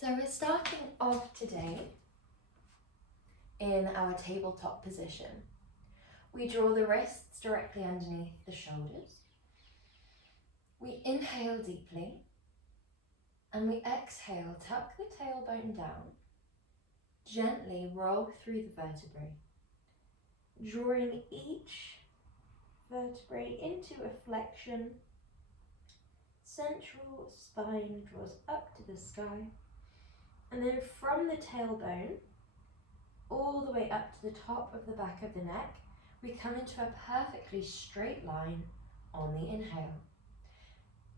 So we're starting off today in our tabletop position. We draw the wrists directly underneath the shoulders. We inhale deeply and we exhale, tuck the tailbone down, gently roll through the vertebrae, drawing each vertebrae into a flexion. Central spine draws up to the sky, and then from the tailbone all the way up to the top of the back of the neck, we come into a perfectly straight line on the inhale.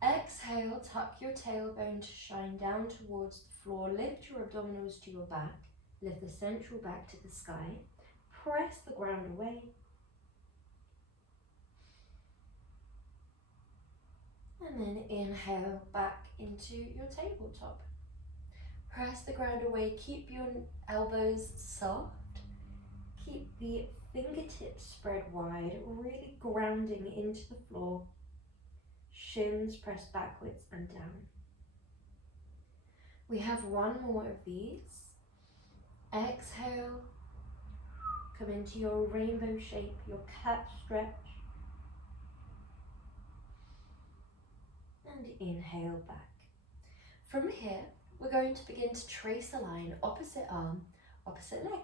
Exhale, tuck your tailbone to shine down towards the floor, lift your abdominals to your back, lift the central back to the sky, press the ground away. And then inhale back into your tabletop. Press the ground away, keep your elbows soft, keep the fingertips spread wide, really grounding into the floor. Shins press backwards and down. We have one more of these. Exhale, come into your rainbow shape, your cat stretch. And inhale back. From here, we're going to begin to trace a line, opposite arm, opposite leg.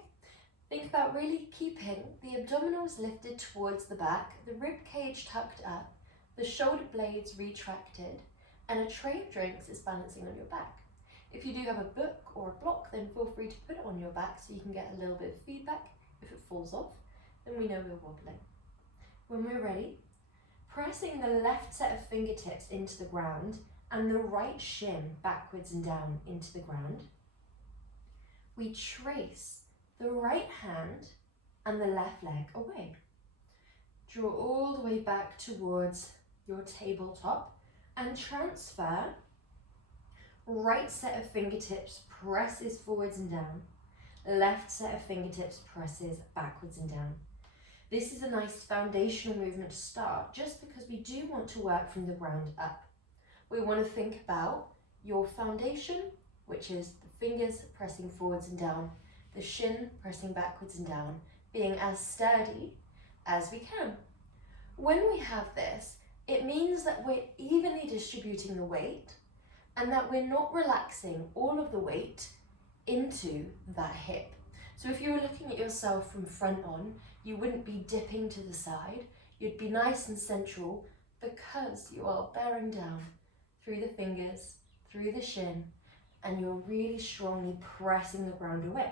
Think about really keeping the abdominals lifted towards the back, the rib cage tucked up, the shoulder blades retracted, and a tray of drinks is balancing on your back. If you do have a book or a block, then feel free to put it on your back so you can get a little bit of feedback. If it falls off, then we know we're wobbling. When we're ready, pressing the left set of fingertips into the ground and the right shin backwards and down into the ground, we trace the right hand and the left leg away. Draw all the way back towards your tabletop and transfer. Right set of fingertips presses forwards and down. Left set of fingertips presses backwards and down. This is a nice foundational movement to start, just because we do want to work from the ground up. We want to think about your foundation, which is the fingers pressing forwards and down, the shin pressing backwards and down, being as sturdy as we can. When we have this, it means that we're evenly distributing the weight and that we're not relaxing all of the weight into that hip. So if you were looking at yourself from front on, you wouldn't be dipping to the side. You'd be nice and central because you are bearing down through the fingers, through the shin, and you're really strongly pressing the ground away.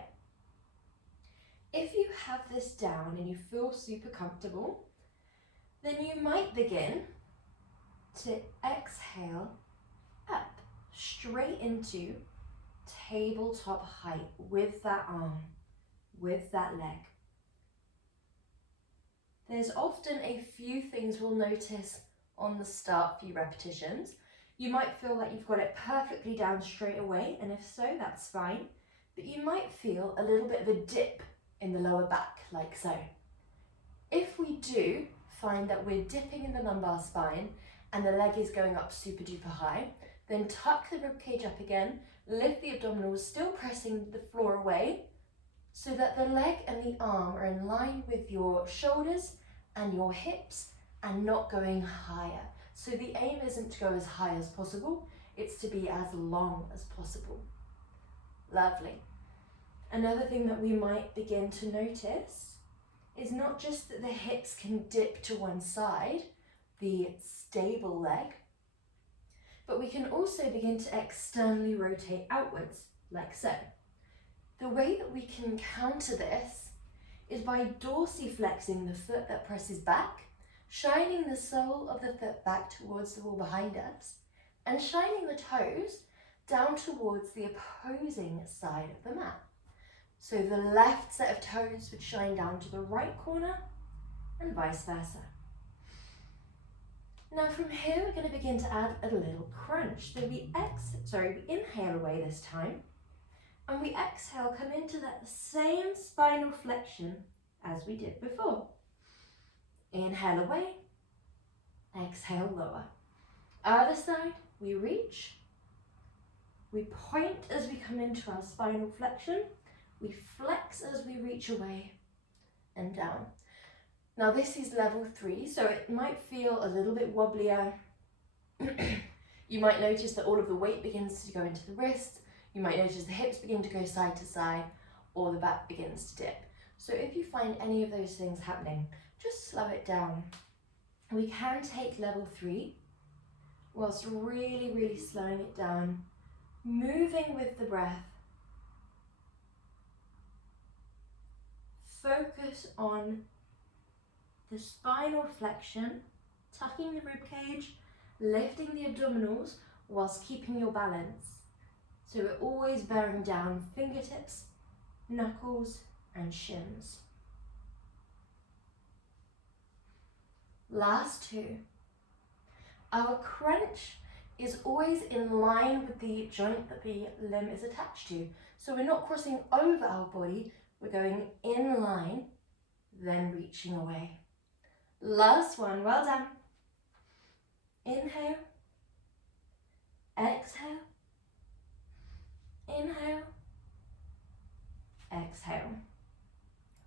If you have this down and you feel super comfortable, then you might begin to exhale up straight into tabletop height with that arm, with that leg. There's often a few things we'll notice on the start few repetitions. You might feel like you've got it perfectly down straight away, and if so, that's fine. But you might feel a little bit of a dip in the lower back, like so. If we do find that we're dipping in the lumbar spine and the leg is going up super duper high, then tuck the ribcage up again, lift the abdominals, still pressing the floor away, so that the leg and the arm are in line with your shoulders and your hips and not going higher. So the aim isn't to go as high as possible, it's to be as long as possible. Lovely. Another thing that we might begin to notice is not just that the hips can dip to one side, the stable leg, but we can also begin to externally rotate outwards, like so. The way that we can counter this is by dorsiflexing the foot that presses back, shining the sole of the foot back towards the wall behind us, and shining the toes down towards the opposing side of the mat. So the left set of toes would shine down to the right corner and vice versa. Now from here, we're going to begin to add a little crunch. So we inhale away this time, and we exhale, come into that same spinal flexion as we did before. Inhale away, exhale lower. Other side, we reach, We point as we come into our spinal flexion. We flex as we reach away and down. Now this is level 3, so it might feel a little bit wobblier. You might notice that all of the weight begins to go into the wrist. You might notice the hips begin to go side to side, or the back begins to dip. So if you find any of those things happening, just slow it down. We can take level 3 whilst really, really slowing it down, moving with the breath. Focus on the spinal flexion, tucking the rib cage, lifting the abdominals whilst keeping your balance. So we're always bearing down fingertips, knuckles and shins. Last 2. Our crunch is always in line with the joint that the limb is attached to. So we're not crossing over our body, we're going in line, then reaching away. Last one, well done. Inhale, exhale, inhale, exhale.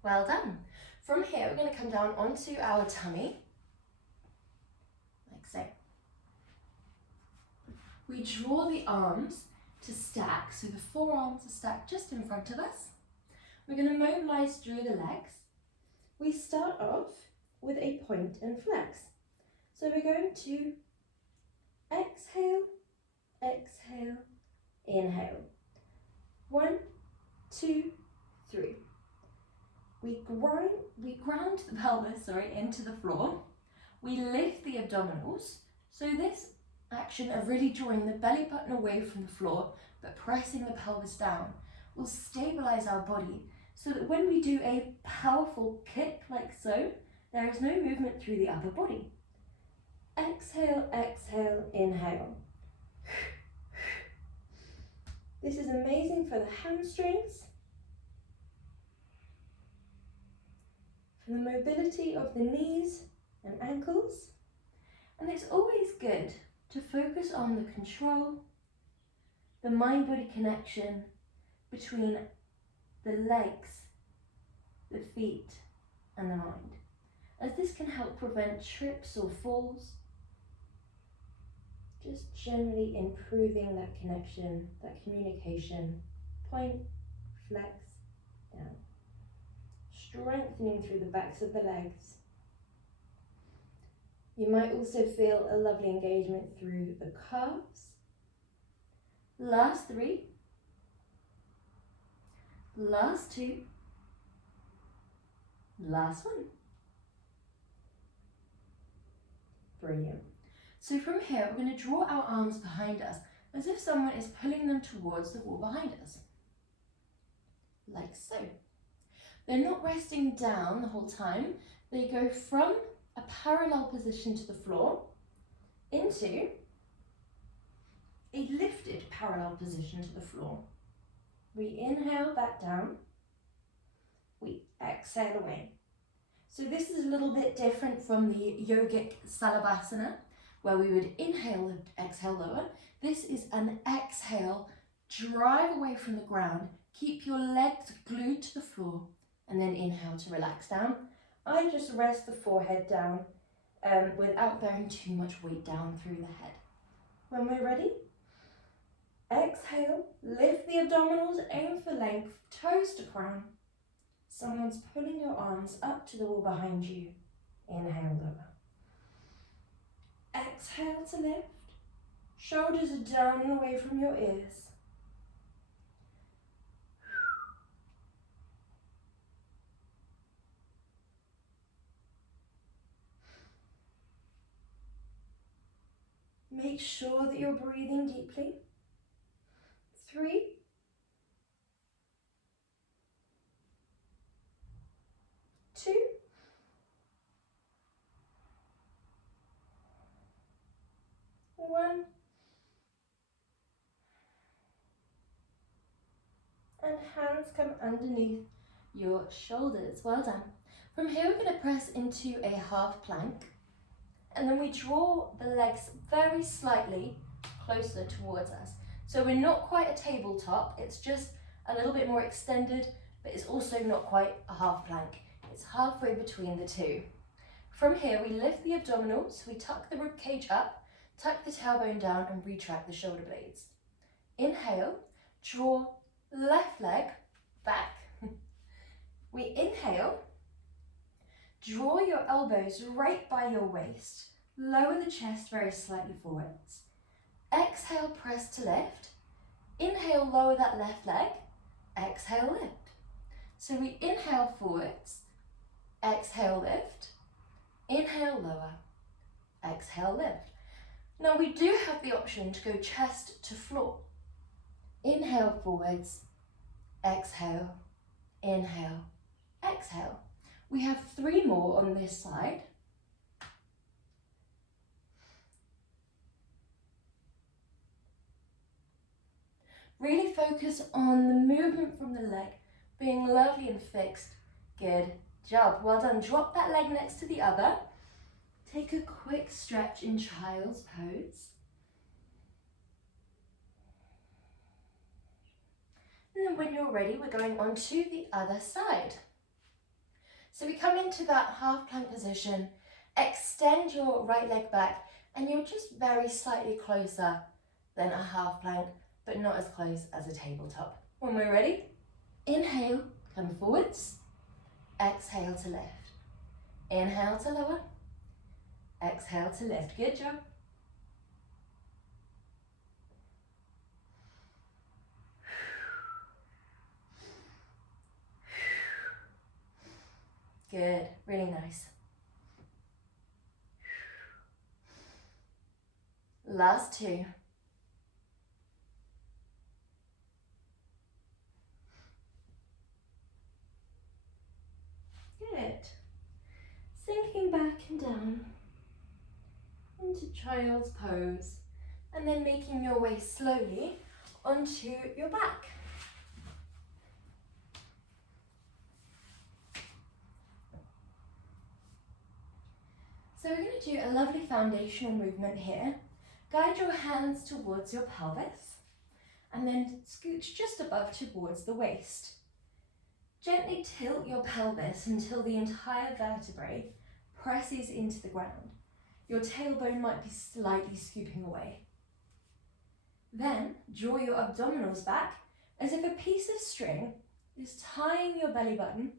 Well done. From here, we're going to come down onto our tummy, like so. We draw the arms to stack, so the forearms are stacked just in front of us. We're going to mobilize through the legs. We start off with a point and flex. So we're going to exhale, exhale, inhale. 1, 2, 3. We ground the pelvis, into the floor. We lift the abdominals. So this action of really drawing the belly button away from the floor, but pressing the pelvis down, will stabilize our body so that when we do a powerful kick like so, there is no movement through the upper body. Exhale, exhale, inhale. This is amazing for the hamstrings, for the mobility of the knees and ankles. And it's always good to focus on the control, the mind-body connection between the legs, the feet, and the mind, as this can help prevent trips or falls. Just generally improving that connection, that communication. Point, flex, down. Strengthening through the backs of the legs. You might also feel a lovely engagement through the calves. Last 3. Last 2. Last 1. Brilliant. So from here, we're going to draw our arms behind us as if someone is pulling them towards the wall behind us. Like so. They're not resting down the whole time. They go from a parallel position to the floor into a lifted parallel position to the floor. We inhale back down. We exhale away. So this is a little bit different from the yogic salabhasana, where we would inhale and exhale lower. This is an exhale, drive away from the ground, keep your legs glued to the floor, and then inhale to relax down. I just rest the forehead down without bearing too much weight down through the head. When we're ready, exhale, lift the abdominals, aim for length, toes to crown. Someone's pulling your arms up to the wall behind you. Inhale, lower. Exhale to lift. Shoulders are down and away from your ears. Make sure that you're breathing deeply. 3. 2. 1. And hands come underneath your shoulders. Well done. From here, we're going to press into a half plank. And then we draw the legs very slightly closer towards us. So we're not quite a tabletop, it's just a little bit more extended, but it's also not quite a half plank. It's halfway between the two. From here, we lift the abdominals, we tuck the rib cage up, tuck the tailbone down and retract the shoulder blades. Inhale, draw left leg back. We inhale, draw your elbows right by your waist, lower the chest very slightly forwards. Exhale, press to lift. Inhale, lower that left leg. Exhale, lift. So we inhale forwards, exhale, lift. Inhale, lower. Exhale, lift. Now we do have the option to go chest to floor. Inhale forwards, exhale, inhale, exhale. We have 3 more on this side. Really focus on the movement from the leg being lovely and fixed. Good job. Well done. Drop that leg next to the other. Take a quick stretch in child's pose. And then when you're ready, we're going on to the other side. So we come into that half plank position, extend your right leg back, and you're just very slightly closer than a half plank, but not as close as a tabletop. When we're ready, inhale, come forwards, exhale to lift. Inhale to lower, exhale to lift. Good job. Good, really nice. Last 2. Good. Sinking back and down into child's pose, and then making your way slowly onto your back. So we're going to do a lovely foundational movement here. Guide your hands towards your pelvis and then scooch just above towards the waist. Gently tilt your pelvis until the entire vertebrae presses into the ground. Your tailbone might be slightly scooping away. Then draw your abdominals back as if a piece of string is tying your belly button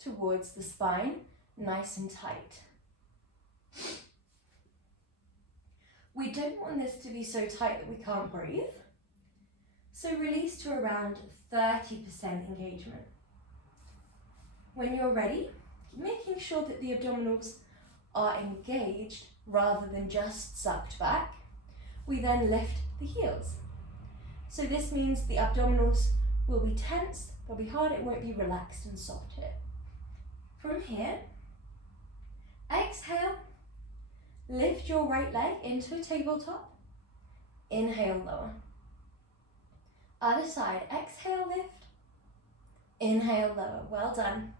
towards the spine, nice and tight. We don't want this to be so tight that we can't breathe. So release to around 30% engagement. When you're ready, making sure that the abdominals are engaged rather than just sucked back, we then lift the heels. So this means the abdominals will be tense, they'll be hard, it won't be relaxed and soft here. From here, exhale, lift your right leg into a tabletop, inhale, lower. Other side, exhale, lift, inhale, lower, well done.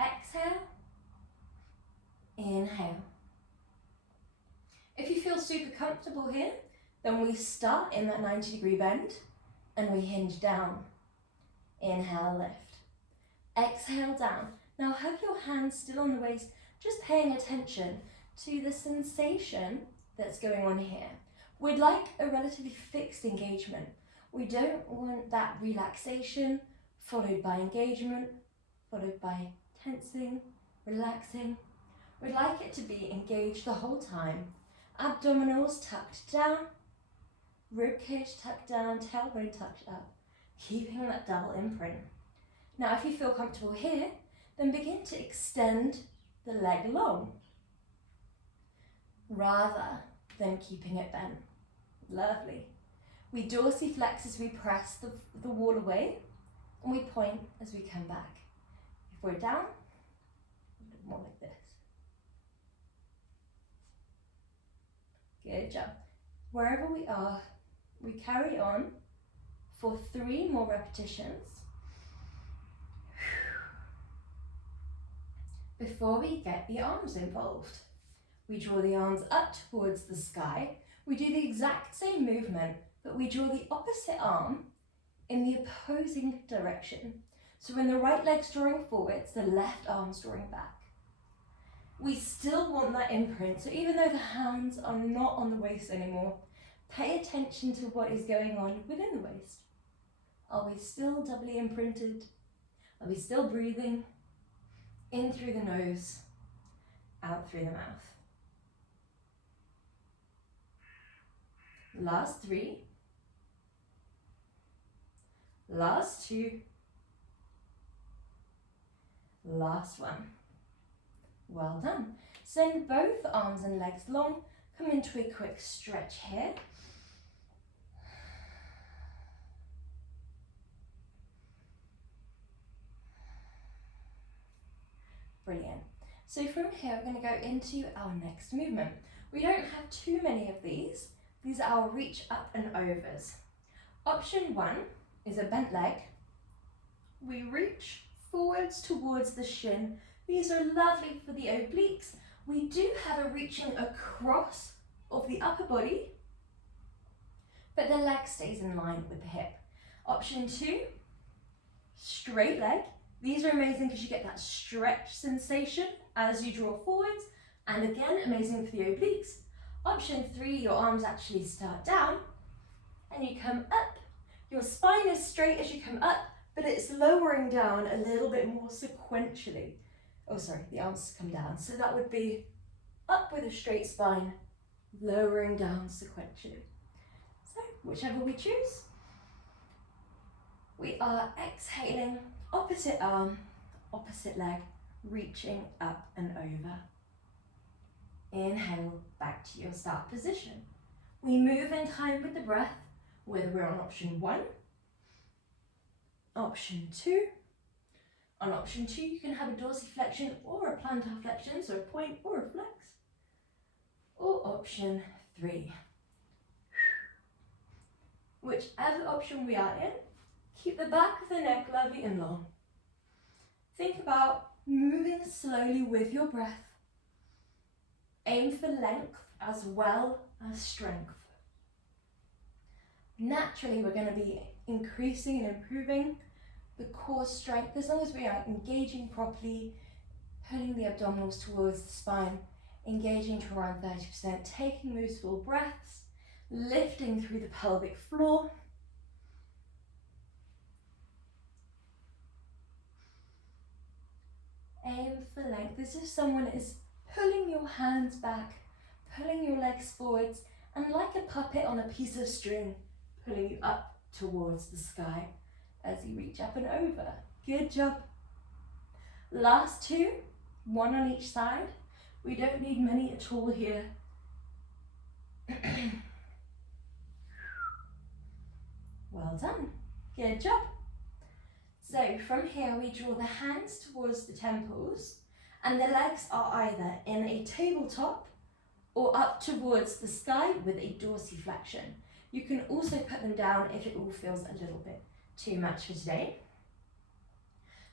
Exhale, inhale. If you feel super comfortable here, then we start in that 90-degree bend and we hinge down. Inhale, lift. Exhale, down. Now have your hands still on the waist, just paying attention to the sensation that's going on here. We'd like a relatively fixed engagement. We don't want that relaxation followed by engagement, followed by tensing, relaxing. We'd like it to be engaged the whole time. Abdominals tucked down, ribcage tucked down, tailbone tucked up, keeping that double imprint. Now if you feel comfortable here, then begin to extend the leg long, rather than keeping it bent. Lovely. We dorsiflex as we press the wall away, and we point as we come back. If we're down, a bit more like this. Good job. Wherever we are, we carry on for 3 more repetitions. Before we get the arms involved, we draw the arms up towards the sky. We do the exact same movement, but we draw the opposite arm in the opposing direction. So when the right leg's drawing forwards, the left arm's drawing back. We still want that imprint, so even though the hands are not on the waist anymore, pay attention to what is going on within the waist. Are we still doubly imprinted? Are we still breathing? In through the nose, out through the mouth. Last 3. Last 2. Last 1. Well done. Send both arms and legs long. Come into a quick stretch here. Brilliant. So from here, we're going to go into our next movement. We don't have too many of these. These are our reach up and overs. Option 1 is a bent leg. We reach forwards towards the shin. These are lovely for the obliques. We do have a reaching across of the upper body, but the leg stays in line with the hip. Option 2, straight leg. These are amazing because you get that stretch sensation as you draw forwards, and again, amazing for the obliques. Option 3, your arms actually start down and you come up. Your spine is straight as you come up, but it's lowering down a little bit more sequentially. Oh, sorry, the arms come down. So that would be up with a straight spine, lowering down sequentially. So whichever we choose. We are exhaling, opposite arm, opposite leg, reaching up and over. Inhale, back to your start position. We move in time with the breath, whether we're on option 1, option 2. On option 2, you can have a dorsiflexion or a plantar flexion, so a point or a flex. Or option 3. Whichever option we are in, keep the back of the neck lovely and long. Think about moving slowly with your breath. Aim for length as well as strength. Naturally, we're going to be increasing and improving the core strength as long as we are engaging properly, pulling the abdominals towards the spine, engaging to around 30%, taking those full breaths, lifting through the pelvic floor. Aim for length as if someone is pulling your hands back, pulling your legs forwards, and like a puppet on a piece of string, pulling you up towards the sky as you reach up and over. Good job. Last 2, 1 on each side. We don't need many at all here. Well done. Good job. So from here we draw the hands towards the temples and the legs are either in a tabletop or up towards the sky with a dorsiflexion. You can also put them down if it all feels a little bit too much for today.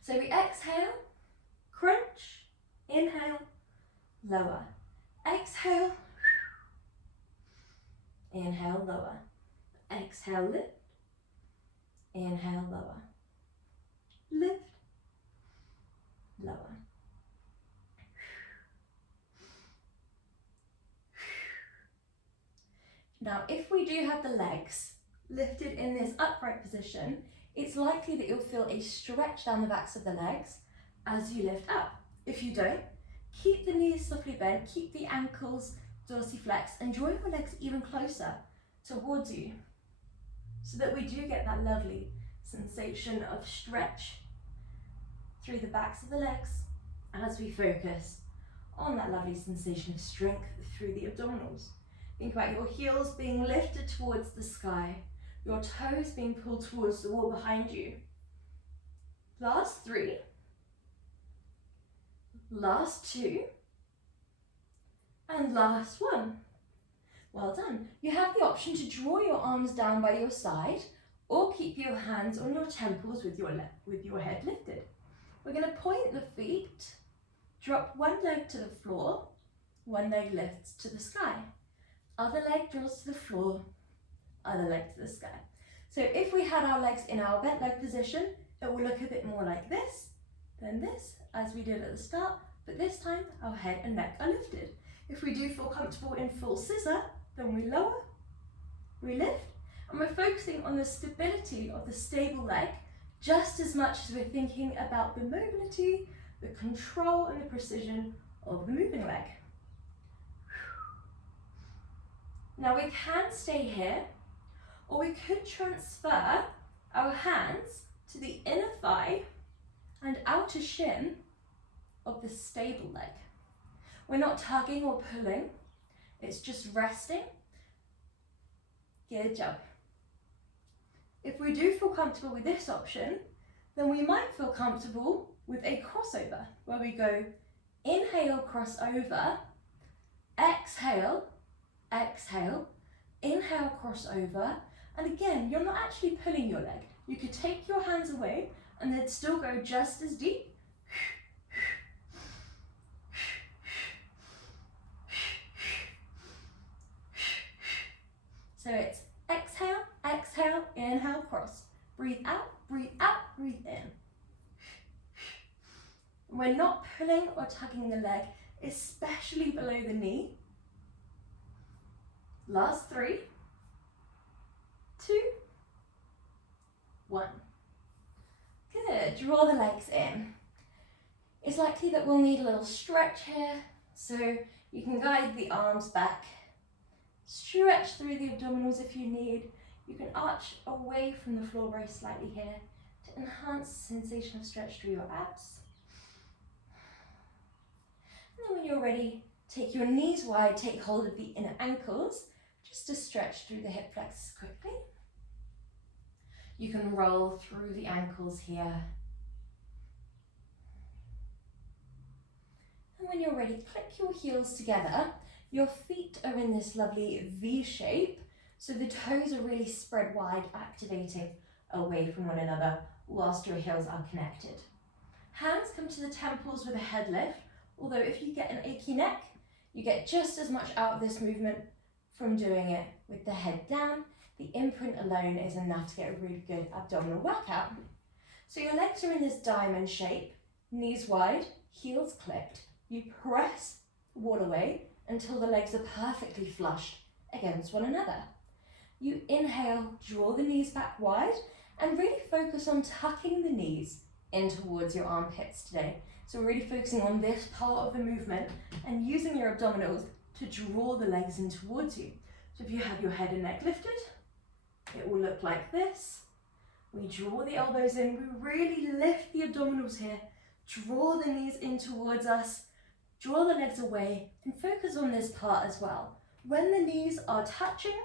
So we exhale, crunch, inhale, lower. Exhale, inhale, lower. Exhale, lift, inhale, lower. Lift, lower. Now, if we do have the legs lifted in this upright position, it's likely that you'll feel a stretch down the backs of the legs as you lift up. If you don't, keep the knees softly bent, keep the ankles dorsiflex, and draw your legs even closer towards you so that we do get that lovely sensation of stretch through the backs of the legs as we focus on that lovely sensation of strength through the abdominals. Think about your heels being lifted towards the sky, your toes being pulled towards the wall behind you. Last 3, last 2, and last 1. Well done. You have the option to draw your arms down by your side or keep your hands on your temples with your head lifted. We're going to point the feet, drop one leg to the floor, one leg lifts to the sky. Other leg draws to the floor, other leg to the sky. So if we had our legs in our bent leg position, it will look a bit more like this than this, as we did at the start, but this time our head and neck are lifted. If we do feel comfortable in full scissor, then we lower, we lift, and we're focusing on the stability of the stable leg just as much as we're thinking about the mobility, the control and the precision of the moving leg. Now we can stay here, or we could transfer our hands to the inner thigh and outer shin of the stable leg. We're not tugging or pulling, it's just resting. Good job. If we do feel comfortable with this option, then we might feel comfortable with a crossover, where we go inhale, cross over, exhale, exhale, inhale, cross over, and again, you're not actually pulling your leg. You could take your hands away and then still go just as deep. So it's exhale, exhale, inhale, cross. Breathe out, breathe out, breathe in. We're not pulling or tugging the leg, especially below the knee. Last 3, 2, 1. Good, draw the legs in. It's likely that we'll need a little stretch here, so you can guide the arms back. Stretch through the abdominals if you need. You can arch away from the floor very slightly here to enhance the sensation of stretch through your abs. And then when you're ready, take your knees wide, take hold of the inner ankles, just to stretch through the hip flexors quickly. You can roll through the ankles here. And when you're ready, click your heels together. Your feet are in this lovely V shape, so the toes are really spread wide, activating away from one another whilst your heels are connected. Hands come to the temples with a head lift, although if you get an achy neck, you get just as much out of this movement from doing it with the head down. The imprint alone is enough to get a really good abdominal workout. So your legs are in this diamond shape, knees wide, heels clicked. You press the wall away until the legs are perfectly flushed against one another. You inhale, draw the knees back wide, and really focus on tucking the knees in towards your armpits today. So we're really focusing on this part of the movement and using your abdominals to draw the legs in towards you. So if you have your head and neck lifted, it will look like this. We draw the elbows in, we really lift the abdominals here, draw the knees in towards us, draw the legs away, and focus on this part as well. When the knees are touching,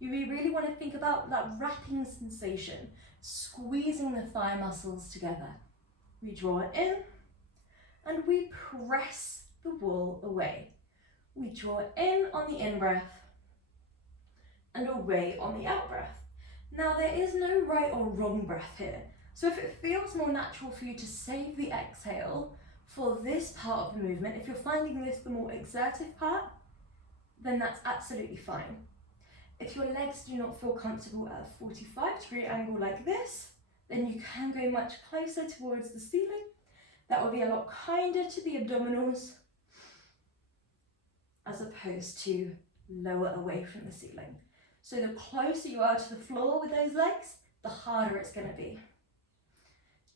you really want to think about that wrapping sensation, squeezing the thigh muscles together. We draw it in, and we press the wall away. We draw it in on the in-breath, and away on the out-breath. Now there is no right or wrong breath here, so if it feels more natural for you to save the exhale for this part of the movement, if you're finding this the more exertive part, then that's absolutely fine. If your legs do not feel comfortable at a 45-degree angle like this, then you can go much closer towards the ceiling. That will be a lot kinder to the abdominals, as opposed to lower away from the ceiling. So the closer you are to the floor with those legs, the harder it's going to be.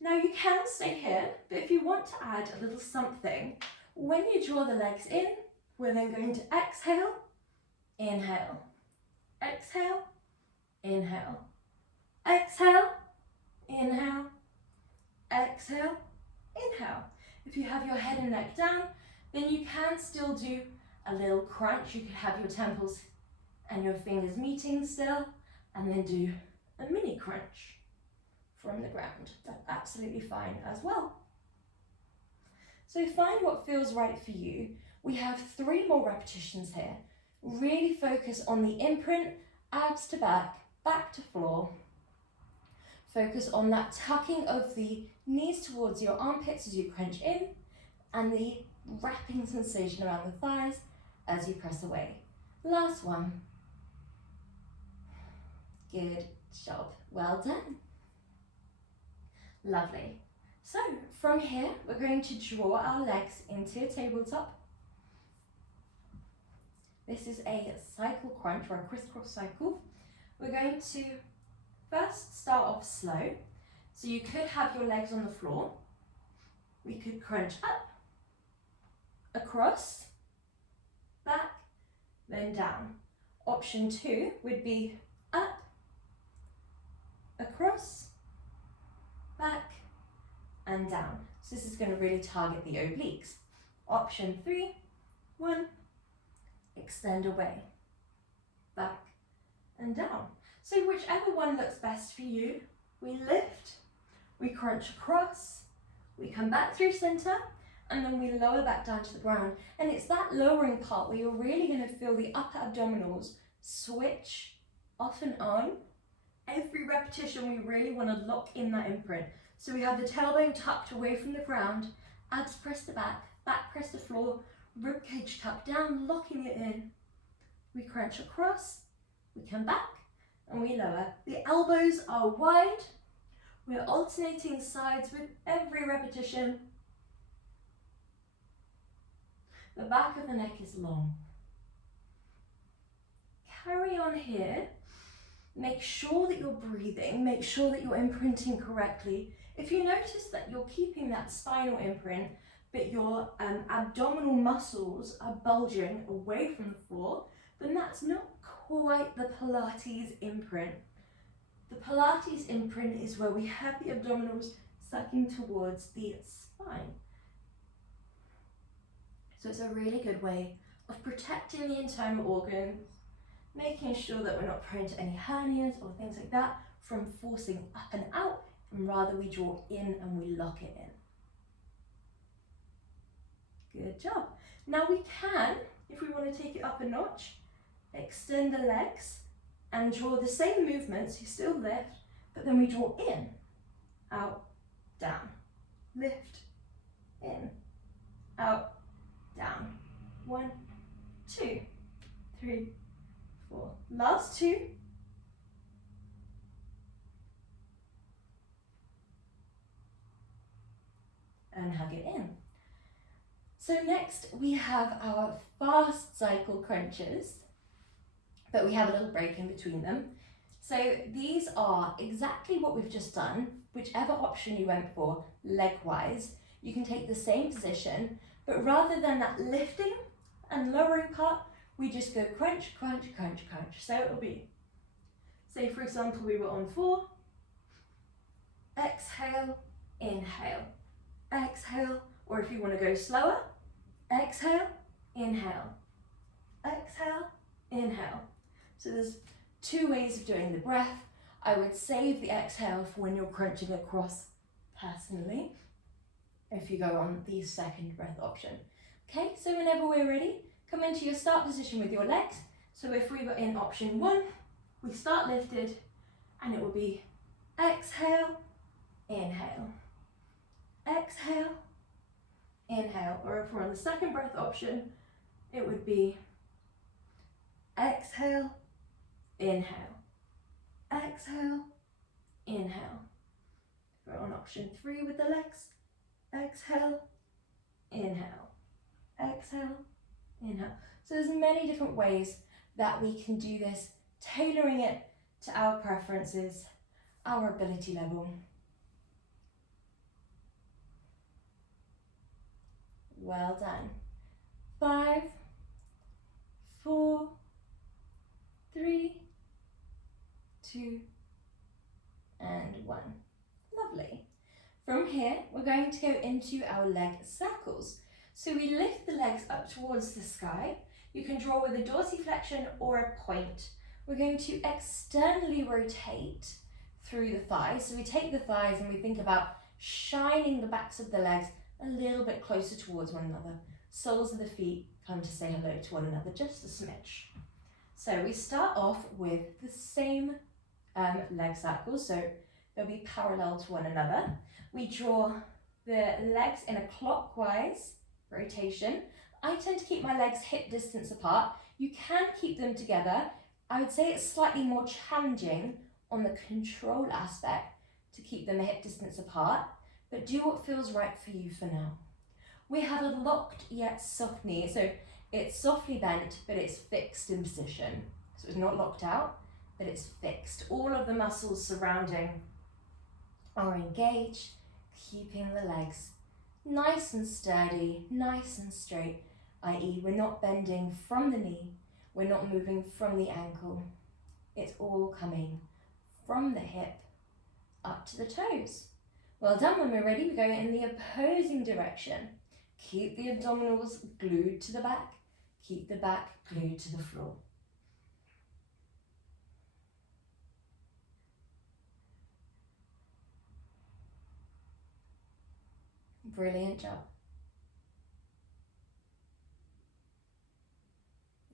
Now you can stay here, but if you want to add a little something, when you draw the legs in, we're then going to exhale, inhale, exhale, inhale, exhale, inhale, exhale, inhale. If you have your head and neck down, then you can still do a little crunch. You could have your temples and your fingers meeting still, and then do a mini crunch from the ground. That's absolutely fine as well. So find what feels right for you. We have 3 more repetitions here. Really focus on the imprint, abs to back, back to floor. Focus on that tucking of the knees towards your armpits as you crunch in, and the wrapping sensation around the thighs as you press away. Last one. Good job. Well done. Lovely. So from here, we're going to draw our legs into a tabletop. This is a cycle crunch or a crisscross cycle. We're going to first start off slow. So you could have your legs on the floor. We could crunch up, across, back, then down. Option 2 would be up, across, back, and down. So this is going to really target the obliques. Option 3, 1, extend away, back, and down. So whichever one looks best for you, we lift, we crunch across, we come back through center, and then we lower back down to the ground. And it's that lowering part where you're really going to feel the upper abdominals switch off and on. Every repetition, we really want to lock in that imprint. So we have the tailbone tucked away from the ground, abs press the back press the floor, ribcage tucked down, locking it in. We crunch across, we come back, and we lower. The elbows are wide. We're alternating sides with every repetition. The back of the neck is long. Carry on here. Make sure that you're breathing. Make sure that you're imprinting correctly. If you notice that you're keeping that spinal imprint, but your abdominal muscles are bulging away from the floor, then that's not quite the Pilates imprint. The Pilates imprint is where we have the abdominals sucking towards the spine. So it's a really good way of protecting the internal organs, making sure that we're not prone to any hernias or things like that from forcing up and out, and rather we draw in and we lock it in. Good job. Now we can, if we want to take it up a notch, extend the legs and draw the same movements. You still lift, but then we draw in, out, down, lift, in, out, down. 1, 2, 3, 4. Last 2. And hug it in. So next we have our fast cycle crunches, but we have a little break in between them. So these are exactly what we've just done. Whichever option you went for, leg-wise, you can take the same position, but rather than that lifting and lowering part, we just go crunch, crunch, crunch, crunch. So it'll be, say for example, we were on 4, exhale, inhale, exhale, or if you want to go slower, exhale, inhale, exhale, inhale. So there's 2 ways of doing the breath. I would save the exhale for when you're crunching across personally, if you go on the second breath option. Okay, so whenever we're ready, come into your start position with your legs. So if we were in option 1, we start lifted, and it will be exhale, inhale, exhale, inhale. Or if we're on the second breath option, it would be exhale, inhale, exhale, inhale. If we're on option 3 with the legs, exhale, inhale, exhale, inhale. So there's many different ways that we can do this, tailoring it to our preferences, our ability level. Well done. 5, 4, 3, 2, and 1. Lovely. From here, we're going to go into our leg circles. So we lift the legs up towards the sky. You can draw with a dorsiflexion or a point. We're going to externally rotate through the thighs. So we take the thighs and we think about shining the backs of the legs a little bit closer towards one another. Soles of the feet come to say hello to one another, just a smidge. So we start off with the same leg circles, so they'll be parallel to one another. We draw the legs in a clockwise rotation. I tend to keep my legs hip distance apart. You can keep them together, I would say it's slightly more challenging on the control aspect to keep them a hip distance apart, but do what feels right for you for now. We have a locked yet soft knee, so it's softly bent, but it's fixed in position. So it's not locked out, but it's fixed. All of the muscles surrounding are engaged, keeping the legs nice and sturdy, nice and straight, i.e. we're not bending from the knee, we're not moving from the ankle. It's all coming from the hip up to the toes. Well done. When we're ready, we go in the opposing direction. Keep the abdominals glued to the back, keep the back glued to the floor. Brilliant job.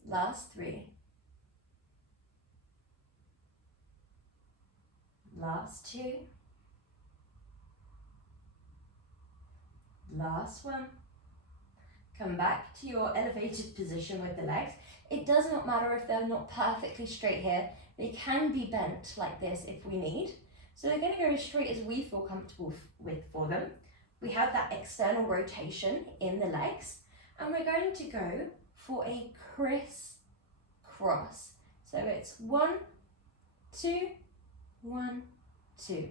Last 3. Last 2. Last 1. Come back to your elevated position with the legs. It does not matter if they're not perfectly straight here. They can be bent like this if we need. So they're going to go as straight as we feel comfortable with for them. We have that external rotation in the legs, and we're going to go for a crisscross. So it's 1, 2, 1, 2.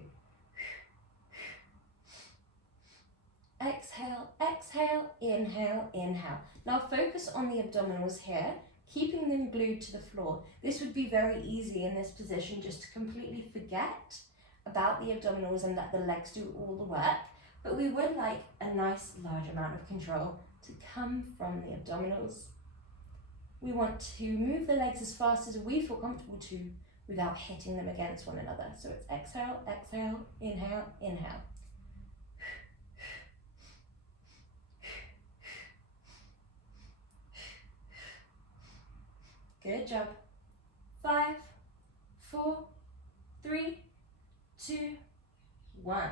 Exhale, exhale, inhale, inhale. Now focus on the abdominals here, keeping them glued to the floor. This would be very easy in this position just to completely forget about the abdominals and let the legs do all the work. But we would like a nice large amount of control to come from the abdominals. We want to move the legs as fast as we feel comfortable to without hitting them against one another. So it's exhale, exhale, inhale, inhale. Good job. 5, 4, 3, 2, 1.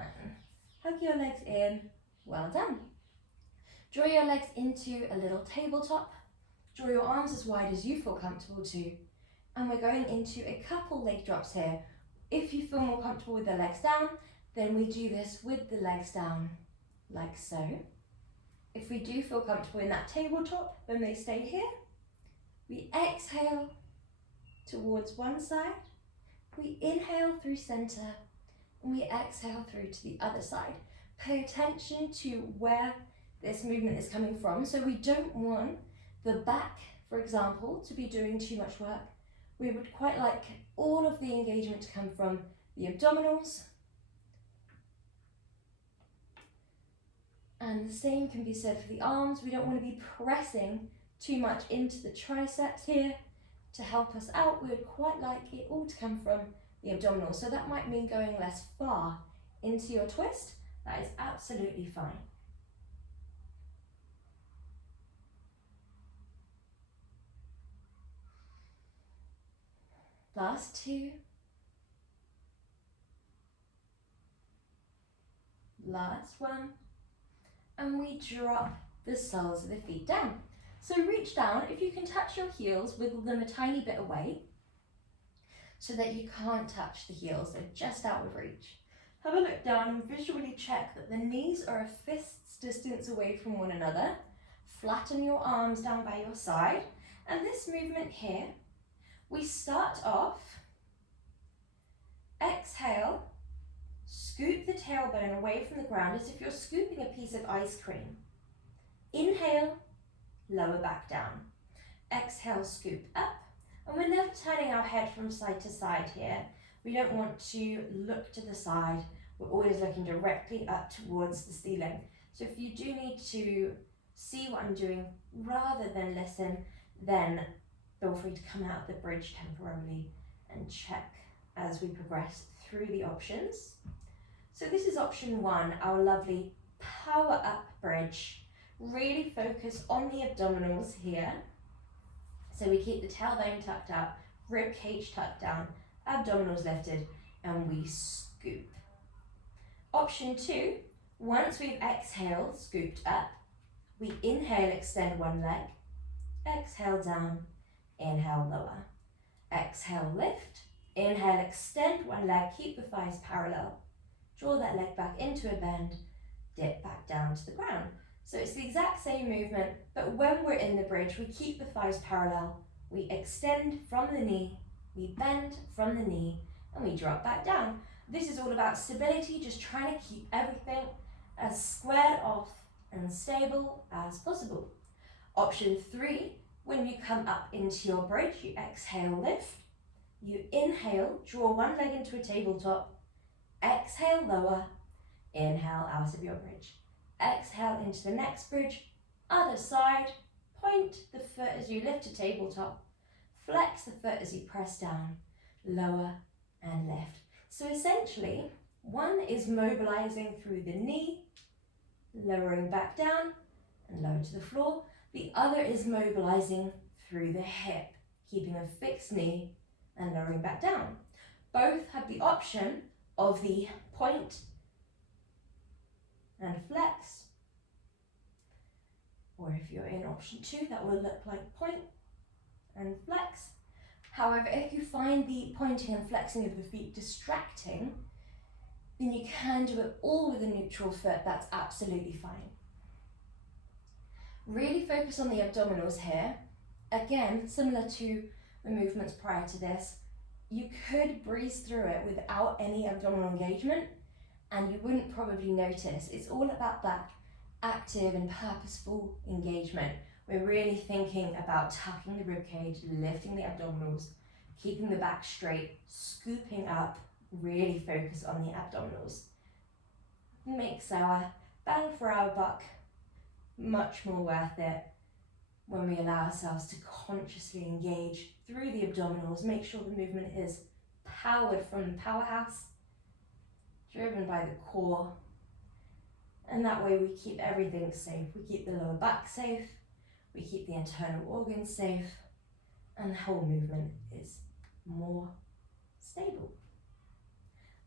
Hug your legs in. Well done. Draw your legs into a little tabletop. Draw your arms as wide as you feel comfortable to. And we're going into a couple leg drops here. If you feel more comfortable with the legs down, then we do this with the legs down, like so. If we do feel comfortable in that tabletop, then they stay here. We exhale towards one side. We inhale through center. And we exhale through to the other side. Pay attention to where this movement is coming from. So we don't want the back, for example, to be doing too much work. We would quite like all of the engagement to come from the abdominals. And the same can be said for the arms. We don't want to be pressing too much into the triceps here to help us out. We would quite like it all to come from the abdominals. So that might mean going less far into your twist. That is absolutely fine. Last 2. Last 1. And we drop the soles of the feet down. So reach down. If you can touch your heels, wiggle them a tiny bit away so that you can't touch the heels. They're just out of reach. Have a look down and visually check that the knees are a fist's distance away from one another. Flatten your arms down by your side. And this movement here, we start off, exhale, scoop the tailbone away from the ground as if you're scooping a piece of ice cream. Inhale, lower back down. Exhale, scoop up. And we're never turning our head from side to side here. We don't want to look to the side. We're always looking directly up towards the ceiling. So if you do need to see what I'm doing rather than listen, then feel free to come out of the bridge temporarily and check as we progress through the options. So this is option 1, our lovely power up bridge. Really focus on the abdominals here. So we keep the tailbone tucked up, rib cage tucked down, abdominals lifted, and we scoop. Option 2, once we've exhaled, scooped up, we inhale, extend one leg, exhale down, inhale lower. Exhale, lift. Inhale, extend one leg, keep the thighs parallel. Draw that leg back into a bend, dip back down to the ground. So it's the exact same movement, but when we're in the bridge, we keep the thighs parallel, we extend from the knee, we bend from the knee, and we drop back down. This is all about stability, just trying to keep everything as squared off and stable as possible. Option 3, when you come up into your bridge, you exhale, lift. You inhale, draw one leg into a tabletop. Exhale, lower. Inhale out of your bridge. Exhale into the next bridge. Other side. Point the foot as you lift a tabletop. Flex the foot as you press down. Lower and lift. So essentially, one is mobilizing through the knee, lowering back down and lower to the floor. The other is mobilizing through the hip, keeping a fixed knee and lowering back down. Both have the option of the point and flex, or if you're in option 2, that will look like point and flex. However, if you find the pointing and flexing of the feet distracting, then you can do it all with a neutral foot. That's absolutely fine. Really focus on the abdominals here. Again, similar to the movements prior to this, you could breeze through it without any abdominal engagement and you wouldn't probably notice. It's all about that active and purposeful engagement. We're really thinking about tucking the ribcage, lifting the abdominals, keeping the back straight, scooping up, really focus on the abdominals. Makes our bang for our buck much more worth it when we allow ourselves to consciously engage through the abdominals. Make sure the movement is powered from the powerhouse, driven by the core, and that way we keep everything safe. We keep the lower back safe, we keep the internal organs safe, and the whole movement is more stable.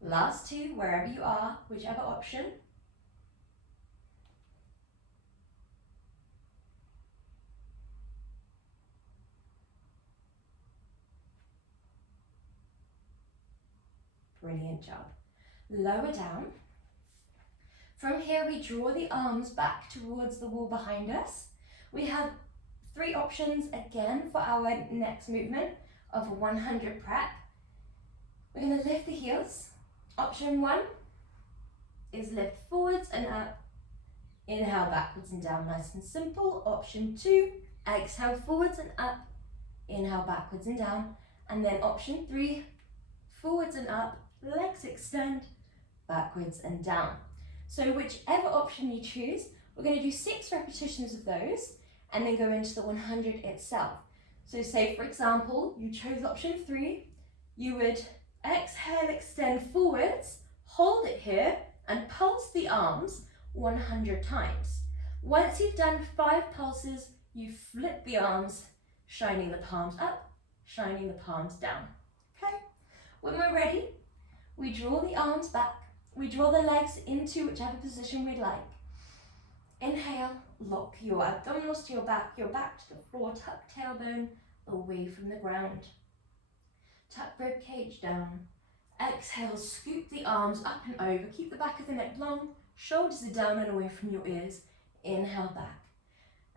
Last 2, wherever you are, whichever option. Brilliant job. Lower down. From here we draw the arms back towards the wall behind us. We have 3 options again for our next movement of a 100 prep. We're going to lift the heels. Option 1 is lift forwards and up. Inhale backwards and down, nice and simple. Option 2, exhale forwards and up. Inhale backwards and down. And then option 3, forwards and up. Legs extend, backwards and down. So whichever option you choose, we're going to do 6 repetitions of those and then go into the 100 itself. So say, for example, you chose option 3, you would exhale, extend forwards, hold it here and pulse the arms 100 times. Once you've done 5 pulses, you flip the arms, shining the palms up, shining the palms down. Okay? When we're ready, we draw the arms back, we draw the legs into whichever position we'd like. Inhale, lock your abdominals to your back to the floor, tuck tailbone away from the ground. Tuck rib cage down. Exhale, scoop the arms up and over, keep the back of the neck long, shoulders are down and away from your ears. Inhale back.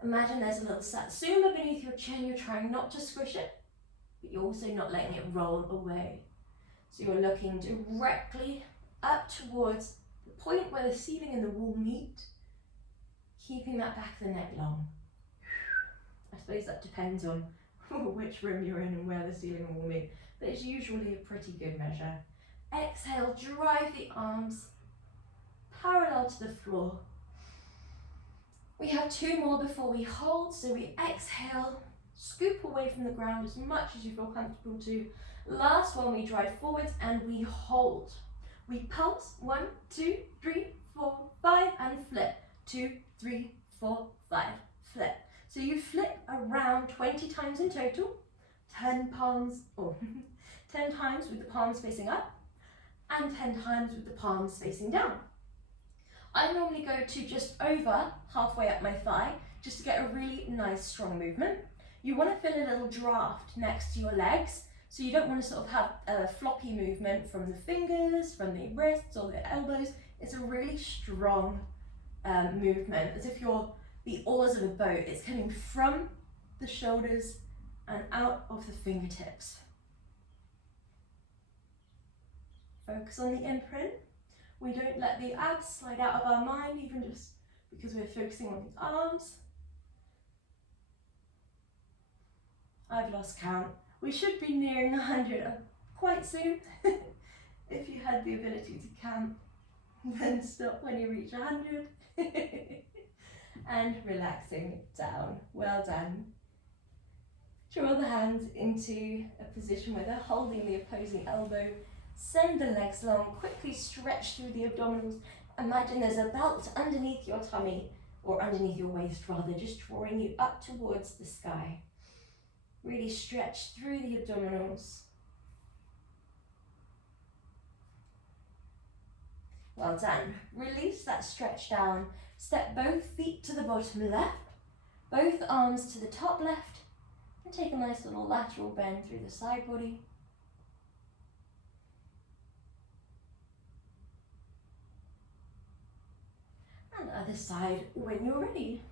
Imagine there's a little satsuma beneath your chin, you're trying not to squish it, but you're also not letting it roll away. So you're looking directly up towards the point where the ceiling and the wall meet, keeping that back of the neck long. I suppose that depends on which room you're in and where the ceiling and wall meet, but it's usually a pretty good measure. Exhale, drive the arms parallel to the floor. We have 2 more before we hold, so we exhale, scoop away from the ground as much as you feel comfortable to. Last one, we drive forwards and we hold. We pulse 1, 2, 3, 4, 5 and flip. 2, 3, 4, 5, flip. So you flip around 20 times in total, 10 times with the palms facing up and 10 times with the palms facing down. I normally go to just over halfway up my thigh just to get a really nice strong movement. You want to feel a little draft next to your legs, So you don't want to sort of have a floppy movement from the fingers, from the wrists or the elbows. It's a really strong movement, as if you're the oars of a boat. It's coming from the shoulders and out of the fingertips. Focus on the imprint. We don't let the abs slide out of our mind, even just because we're focusing on the arms. I've lost count. We should be nearing 100 quite soon. If you had the ability to count, then stop when you reach 100. And relaxing down. Well done. Draw the hands into a position where they're holding the opposing elbow. Send the legs long, quickly stretch through the abdominals. Imagine there's a belt underneath your tummy, or underneath your waist rather, just drawing you up towards the sky. Really stretch through the abdominals. Well done. Release that stretch down. Step both feet to the bottom left, both arms to the top left, and take a nice little lateral bend through the side body. And other side when you're ready.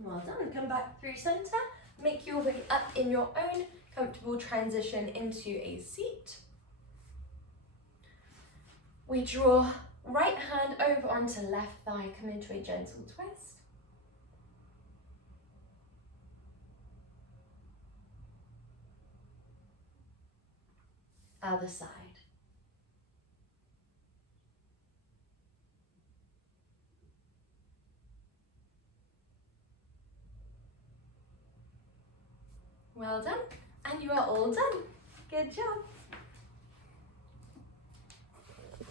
Well done. Come back through centre. Make your way up in your own comfortable transition into a seat. We draw right hand over onto left thigh, come into a gentle twist. Other side. Well done, and you are all done. Good job.